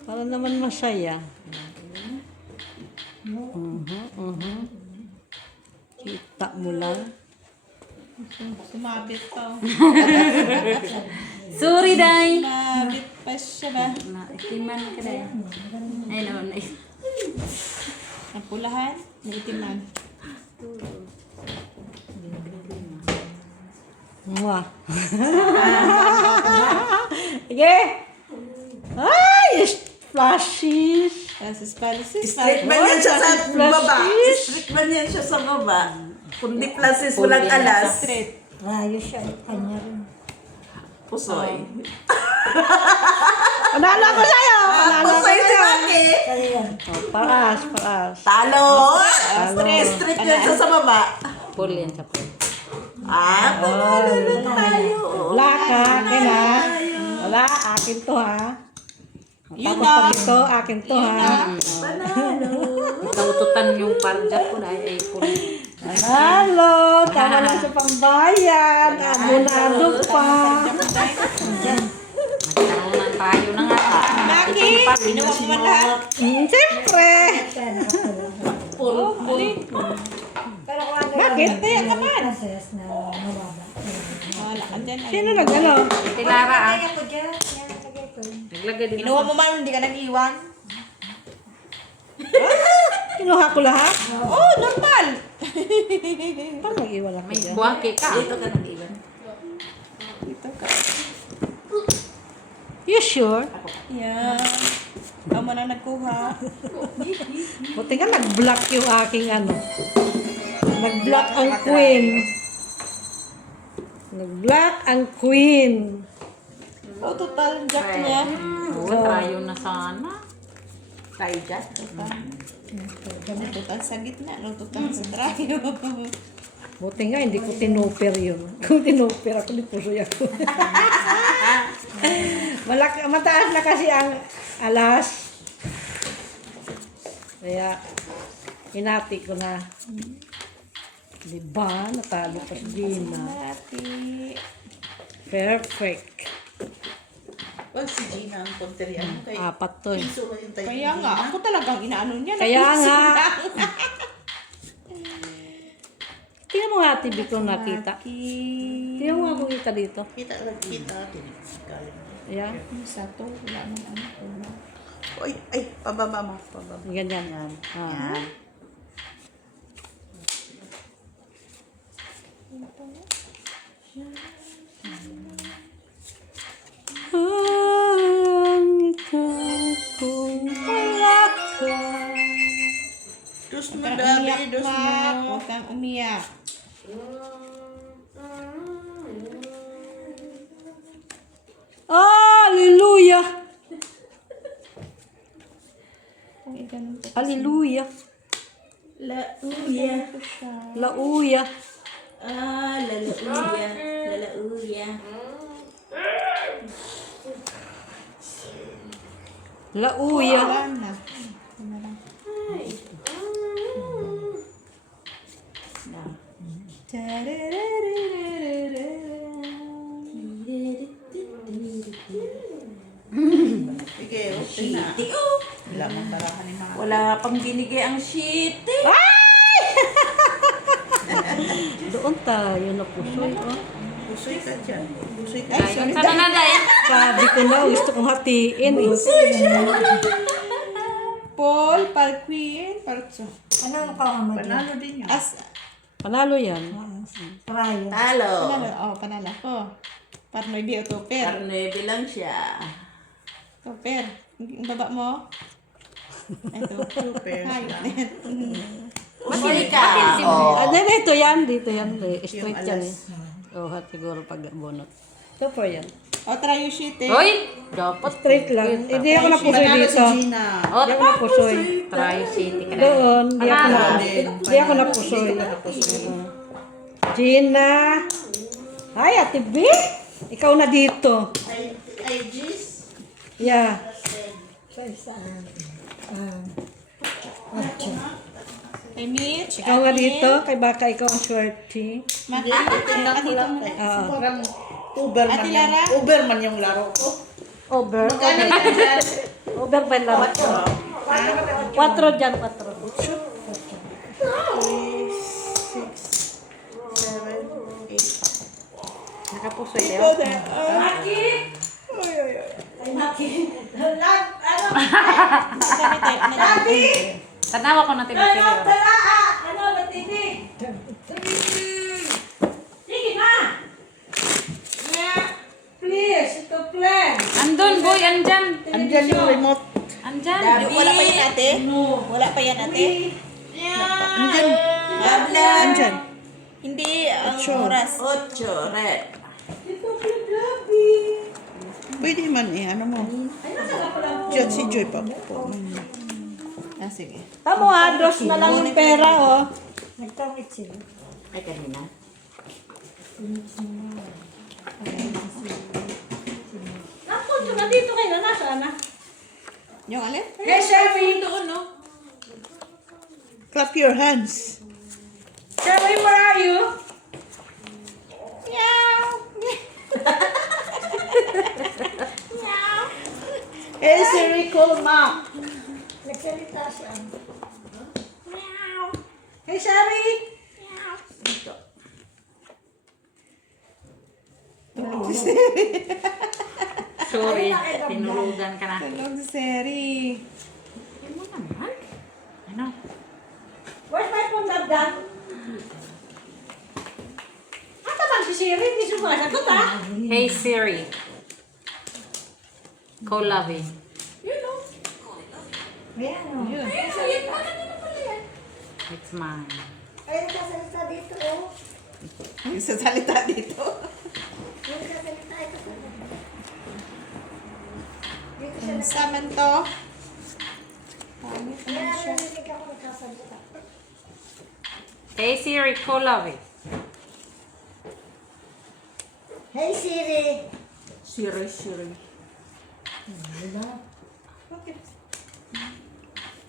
Para naman masaya. Kita mo lang. Sumabit pa. Sorry, Day. Sumabit pa siya ba? Naitiman ka, Day. Ay, naman. Ang pulahan, naitiman. Mwah. Sige. Ay, splashes. Francis Palaces. Strict man yan siya sa baba. Strict man yan siya sa baba. Kundi places, walang alas. Straight. Rayo siya. Kanya rin. Pusoy. Panalo ko sa'yo. Panalo ko Pusoy si sa'yo. Maki. Kaya yan. Oh, paras, paras. Talo. Strict yan siya sa baba. Full yan sa full. Panalo na tayo. Wala ka, akin ha. Wala, akin to ha. Tapos pag ito, akin to ha. Panalo. Naututan yung parjat ko na ay full. Halo, tama lang sa pambayan. Abonado pa. Nagkaroon ng tayo na nga. Maki, ginawa mo man lahat. Siyempre. Pero kung ano Bakit? lang, Kaya yung naman. process na mababa. Wala ka dyan. Sino nag-ano? Tilara ah. Kaya ko dyan. Yan, lagay ko. Naglagay din Kinuha mo man, hindi ka nag-iwan. Kinuha ko lahat? Oh, normal. Paano mag-iwan ako May dyan? buwake ka. Dito ka nag-iwan. Dito ka. You sure? Yan. Ikaw mo na nagkuha. Buti nga nag-block yung aking ano. Nag-block ang queen. Nag-block ang queen. Oh, total jack niya. Oo, tayo na sana. Tayo dyan. Lututan sa gitna, lututan sa trayo. Buti nga, hindi ko tinoper yun. Kung tinoper ako, di pusoy ako. Mataas na kasi ang alas. Kaya, hinati ko na. Diba? Natalo pa si Gina. Perfect. Wag si Gina ang konterian mo kay Apat to eh. Piso lang yung tayo. Kaya nga, ako talagang inaano niya. Kaya napiso nga. lang. Tingnan mo nga, TV ko nakita. Tingnan mo nga kung kita dito. Kita lang kita. Galing. Ayan. Isa to, wala nang ano. Oy, ay, pababa mo. Pababa. Ganyan. Yan. Ah. Yan. Dus mo, Huwag kang Dabi. umiyak, Dus Mac. mo. Huwag kang umiyak. Hallelujah! Kung iganon ko. Hallelujah! Lauya. Lauya! Ah, lalauya. Lalauya. Lauya! Wala na. Ano lang. Sige, okay na. Wala mong barahan ni mga. Wala pang binigay ang shit. Doon tayo na pusoy. Oh. Pusoy ka dyan. Pusoy ka. Ay, sorry. Sana na dahil. Sabi ko na, gusto kong hatiin. Eh. Paul, Parquin, Parkso. Ano ang pangamo dyan? Panalo din yun. Panalo yan. Trial. Talo. Panalo. Oh, panalo ko. Parnoy di o toper. Karnebe lang siya. Toper. Ang baba mo. Ito. Super. Hayop. Masili ka. Ah, dito yan. Dito yan. Straight Yung yan eh. alas. Oh, hat siguro pag bunot. Ito po yan. O, try yung sheet eh. Hoy! Dapat Straight lang. Hindi ako napusoy Panalo dito. si Gina. Oh, Hindi ako napusoy. try city ka na. Doon. Hindi ako Panalo. napusoy. Hindi ako napusoy. Gina. Ay, Ate B. Ikaw na dito. Ay, Gis. Yeah. Sa isaan. Kay Mitch. Ikaw nga dito. Kay baka ikaw ang shorty. Hindi, titignan ko lang. Oo. Parang Uberman Ate yung, Lara? Uberman yung laro ko. Over. Kano yan dyan? Over ba yung laro ko? 4 dyan, 4. Nakapusoy kayo? Tanawa ko na tinatili. Please, ito plan. Andun, boy, andyan. Andyan yung remote. Andyan. Wala pa yan ate? Wala pa yan ate? Andyan. Andyan. Hindi ang oras. 8, red. Pwede man eh, ano mo. Diyan si Joy pa. Ah, sige. Tamo ha, dos na lang yung pera, oh. Nagtawid sila. Ay, kanina. Napunto na dito kayo, nasaan na? Yung alin? Hey, Sherry! Doon, no? Clap your hands. Sherry, where are you? Hey Siri, call Ma. Nagsalita siya. Hey, Sherry! Sorry, tinulugan ka na. Tulog si Seri. Ano mo naman? Ano? Where's my phone, Dabdan? Ata bang si Sherry? Hindi sumasagot, ha? Hey Siri. Call Lovey. Ayan o. It's mine. Ay, nagsasalita dito o. Yung sasalita dito. Yung nagsasalita ito. Dito siya Saman to. Ayan, narinig ako nagsasalita. Hey Siri, call Lovey. Hey Siri! Siri.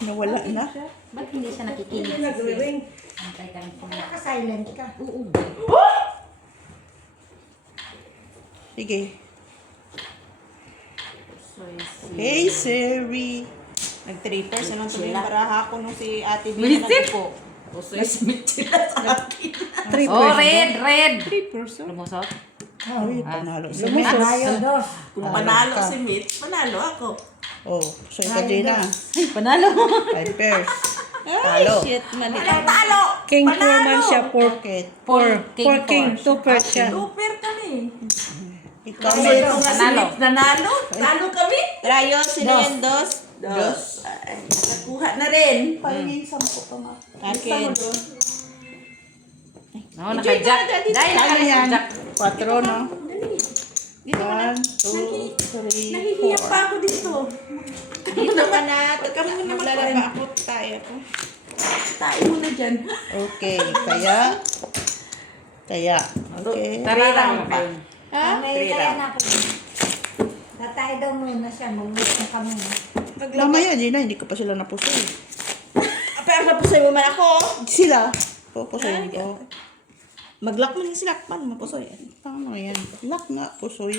Nawala na. Ba't hindi siya nakikinig? Nag-ring. Antay kami po. Naka-silent ka. Sige. Hey, Hey, Siri. Nag-trippers. Anong tuloy yung baraha ko nung si Ate Visit? Dina nagpo. Pusoy Smith sila sa akin. Oh, red. Trippers. Lumusot? Ay, panalo si Lumusot. Matt. Tayo, dos. Kung panalo si Smith, panalo ako. Oh, so ikaw din na. Panalo. 5 pairs. Talo. Shit, mali. Walang talo! King Panalo! 4 man siya, 4 Bakit? king, 2 per siya. Super kami. Ikaw Kasi may ito nga si Panalo. Smith nanalo. Talo kami. Rayo, sino yan? Dos. Ay, nakuha na rin. Parang yung 10 pa nga. Akin. No, naka-jack. Dahil Talo yan. naka-jack. 4, no? 1, 2, 3, Nahihiya 4. pa ako dito. Dito ka na. Tagka mo na Maglalaba ako, tayo ako. Tayo mo na dyan. Okay, kaya. Okay. Tara lang pa. May kaya na ako. Tatay daw muna siya. Mag-miss na kami. Mamaya, hindi ko pa sila napusoy. Pero napusoy mo man ako. Sila. Pupusoy ko. Mag-lock mo yung sila. Paano mapusoy? Paano yan? Lock nga, pusoy.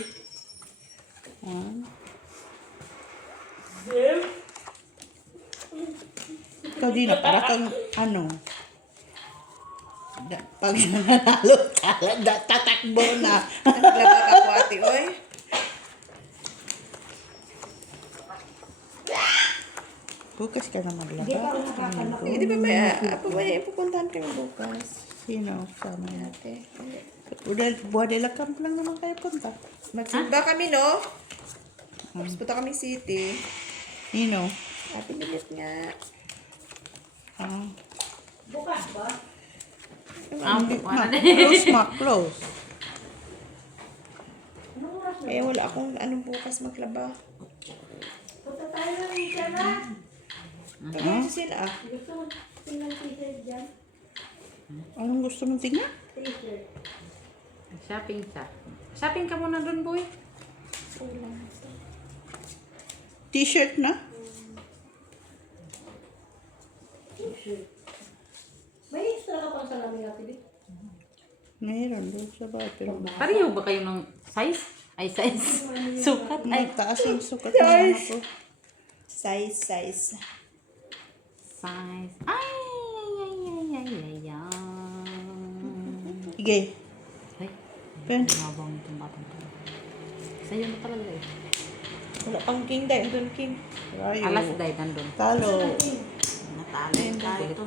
Ikaw din na, para kang ano. Pag nanalo ka, tatakbo na. Naglaba ka po ate, oy. Bukas ka na maglaba. Hindi pa ako nakakalak. Hindi ba may pupuntahan kayo bukas? Sino? Sama natin. Buwan nila camp lang naman kayo punta. Magsimba kami, no? Tapos punta kami city. Sino? Ate bilis nga. Bukas ba? Close ma, close. Kaya wala akong anong bukas maglaba. Punta tayo lang siya na. Pagkakita sila ah. Gusto mo tingnan t-shirt dyan? Anong gusto mong tingnan? T-shirt. Shopping sa. Shopping ka muna doon, boy. T-shirt na? May extra ka pang salamin natin, Vic? Mayroon doon sa bahay. Pero Pareho ba kayo ng size? Ay, size. Sukat. Ay, taas ang sukat na ako. Size. size. Ay. Sige. Ay, Pen. mabang itong batang to. Sa'yo na talaga eh. Wala pang king dahil doon king. Rayo. Alas dahil nandun. Talo. Natalo yung tayo to.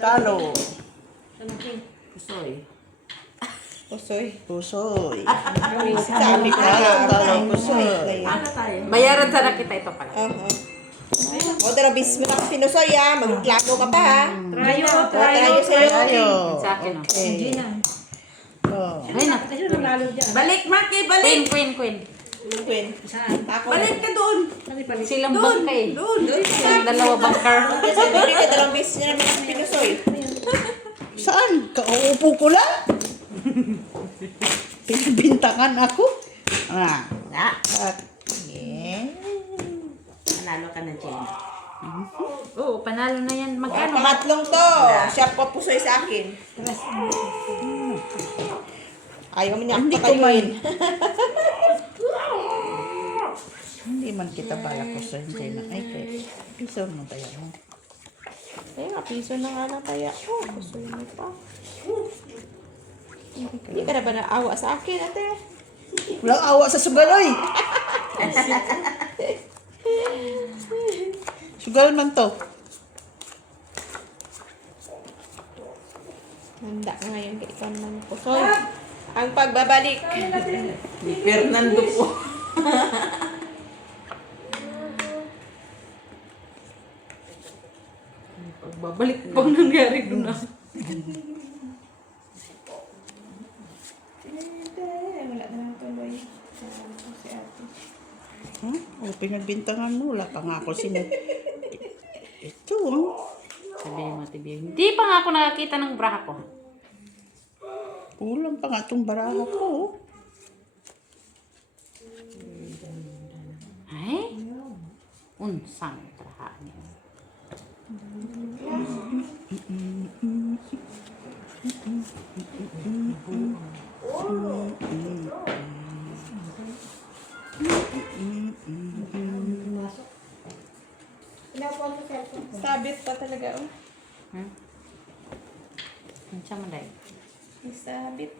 Talo. Pusoy. Pusoy. Pusoy. Sabi ko, talo, pusoy. Ano tayo? Bayaran sana kita ito pala. O, darabis mo na kasi pinusoy ah. Magklamo ka pa ha. Trayo, Tayo sa'yo. Tayo. Sa akin, oh. Okay. Oh. Ay, na. Kasi nanalo dyan. Balik, Maki, balik. Queen. Queen. Saan? Balik ka doon. Silang bangka eh. Doon. Silang dalawa bangkar. Kasi bibig ka dalawang beses niya namin ang pinusoy. Saan? Kauupo ko lang? Pinabintangan ako? Ah. At, yeah. Panalo ka na, Jen. Oo, panalo na yan. Magkano? Pangatlong to. Siya pa pusoy sa akin. Ayaw mo niya Hindi ko patayuin. Hindi man kita bala ko sa hindi na. Ay, kaya. Piso mo tayo mo. Ay, piso na nga lang kaya. Oh, pusoy mo pa. Hindi ka na ba naawa sa akin, ate? Walang awa sa sugaloy. Sugal man to. Handa ka ngayon kay ikaw naman pusoy. Ang pagbabalik. Ni Fernando po. Pagbabalik pang nangyari doon ah. Wala na lang tuloy. Si ate. O, pinagbintangan mo. Wala pa nga ako sinag... Ito, oh. Sabihin mo, Ate Bea. Hindi pa nga ako nakakita ng bra ko. Kulang pa nga itong baraha ko. Ay? Unsang bra niya. Sabit pa talaga, oh. Hmm? Unsang man day? Sabit.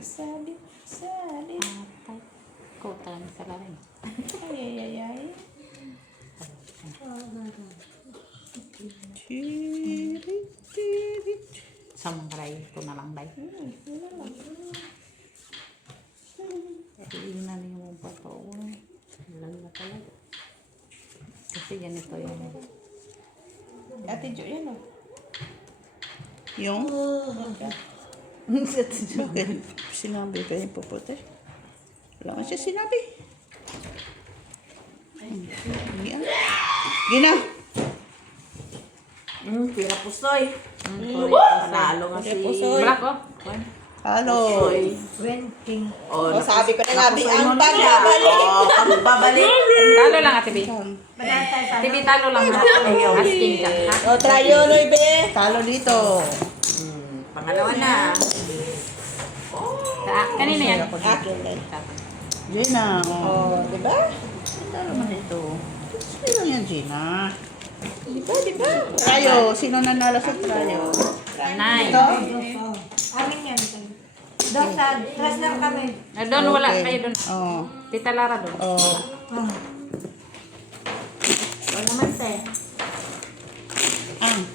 Sabit. Sabit. Atay. Kota ni sa larin. Ay, ay, ay. Sa mga karay ko na lang day. Iinan niyo mo pa to. Lang na talaga. Kasi ganito yan. Ate Jo, yan, oh. Yung? Bakit? Sinabi ka yung puputi? Wala nga siya sinabi. Gina! Pira pusoy. Correct. Panalo nga si... Black ko. Halo! Twenty. Oh, sabi ko na nga, napusoy ang mo na siya. pagbabalik. Oh, pagbabalik. Talo lang Ate Bea. Ate Bea, talo lang ha. Asking ka ha. O, try yun, Ibe. Talo dito. Pangalawa na. Kanina yan. Akin din. Gina, oh. Diba? Talo naman dito. Sino yan, Gina? Diba? Trayo. Sino nanalo sa trayo? Nine. Ito? Amin yan. Doon sa dress lang kami. Doon wala Okay. kayo doon. Oh. Tita Lara doon. Oh. Ano naman, te? Ang.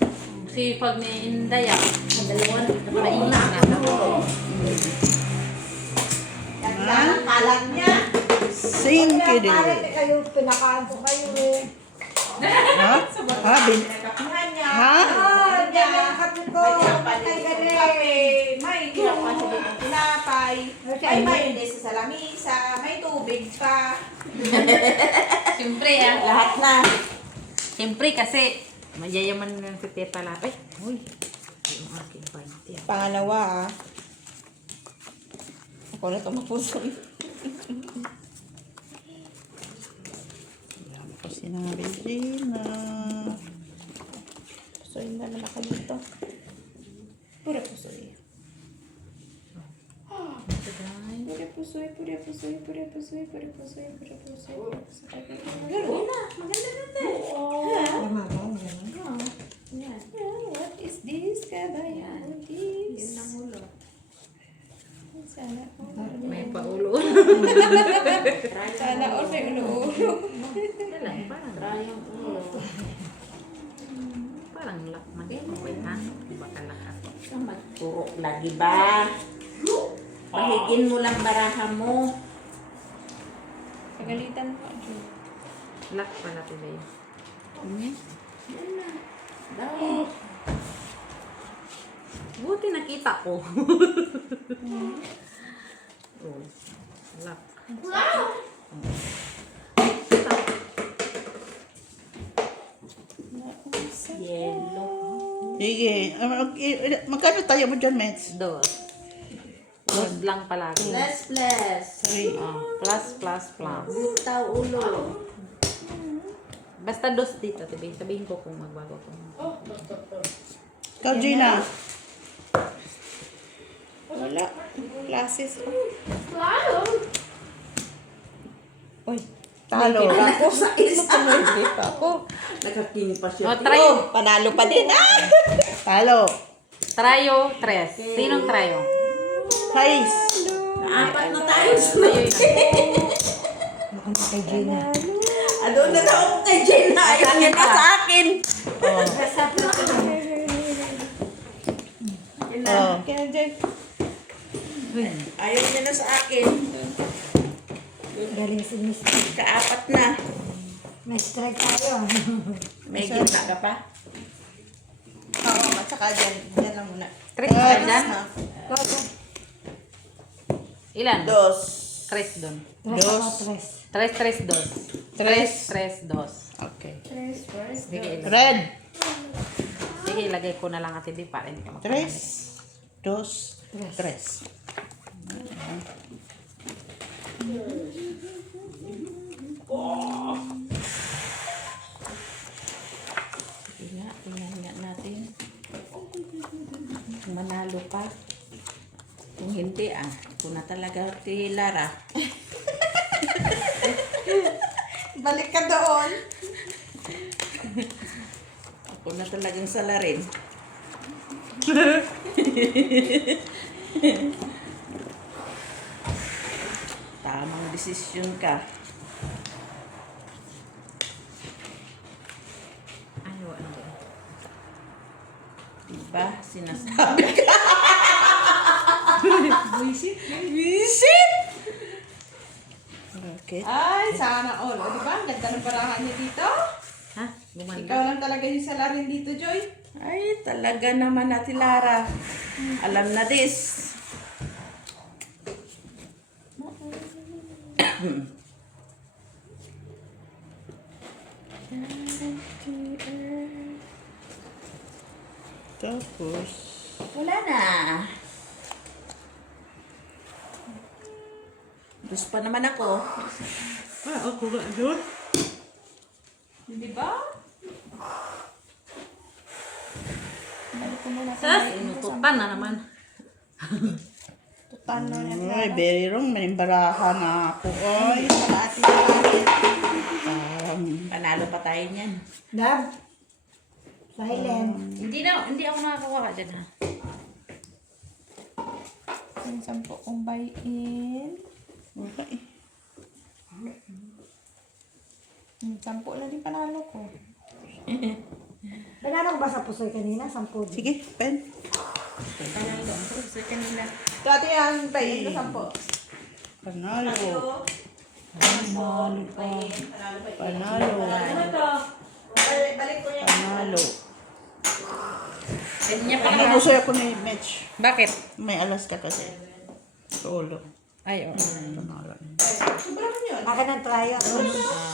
Si pag ni Inday ah. Dalawa na. Mainit na. Ang kalat niya. Sing kidi. Kayo, pinakaan ko kayo eh. Ha? Ha? Kapihan niya. Ha? Diyan lang kapit ko. Patay ka rin. May ginawa siya dito tinapay. Ay, mayonnaise sa lamisa. May tubig pa. Siyempre ah. Lahat na. Siyempre kasi mayayaman ng si Tita Lara. Ay, uy. Yung aking panty ah. Pangalawa, ah. Ako na ito mapusoy. Wala mo ko sinabi, Gina. Pusoy na naman ako dito. Pura pusoy. Pura pusoy, pura pusoy, pura pusoy, pura pusoy, pura pusoy, pura pusoy. Gano'n na. Maganda na, te. Lumaban, gano'n. What is this? Kabayan, this? Sana all. May paulo. Sana all may ulo-ulo. Wala, parang parang lock man. Okay ha? Baka lock ako. Magturo lagi ba? Pahigin mo lang baraha mo. Pagalitan mo, Ju. Lock pala tuloy. Daw. Buti nakita ko. Oh, lock. Yellow. Sige. Magkano tayo mo dyan, Mets? Dos. Dos lang palagi. Plus. Plus, plus, plus. Butaw ulo. Basta dos dito. Sabihin ko kung magbago ko. Ikaw, Gina. Wala. Classes. Uy. Talo. Ako sa isa. Ako. Nakaking pa siya. O, trayo. Panalo pa din. Ah! Talo. Trayo, tres. Sinong trayo? Sais. Apat na tayo. Trayo yun. Ano kay Gina? Ano na daw ako kay Jenna? Ayaw niya na sa akin. Oh. Oh. Ayaw niya na sa akin. Galing si Miss. Kaapat na. May strike tayo. May gitna ka pa? Oo, at saka dyan. Dyan lang muna. Tres ka dyan? Ilan? Dos. Tres doon. Tres ako, tres. Tres, tres, dos. Tres. Tres, dos. Okay. Sige, ilan? Red. Sige, Sige, ilagay ko na lang Ate B para hindi ka Tres, magkamali. dos, tres. Sige nga, tingnan nga natin. Kung manalo pa. Kung hindi, ito na talaga si Lara. Balik ka doon. Ako na talagang salarin. Tamang desisyon ka. Ano, ano ba? Diba? Sinasabi ka. Visit! Okay. Ay, sana all. O, diba? Ang ganda ng parahan niyo dito. Ha? Gumanda? Ikaw lang talaga yung salarin dito, Joy. Ay, talaga naman Ate Lara. Alam na this. Tapos, Wala na. Gusto pa naman ako. ako nga doon. Di ba? Inutupan na naman. Tutano yan. Ay, very wrong. Manimbarahan na ako. Ay, Panalo pa tayo niyan. Dab. Silent. Hindi ako nakakawa dyan ha. Yung 10 kong buy-in. okay. Yung 10 na din panalo ko. Nagano ko ba sa pusoy kanina? 10 din. Sige, pen. Panalo ako sa kanila. Ito ate yan, buy-in ko 10. Panalo. Panalo. Panalo. Balik ko yan. Panalo. Pwede niya pa Ano gusto ako ni Mitch? Bakit? May alas ka kasi. Sa ulo. Ay, oo. Panalo. Sobrang yun. Akin ang tryo.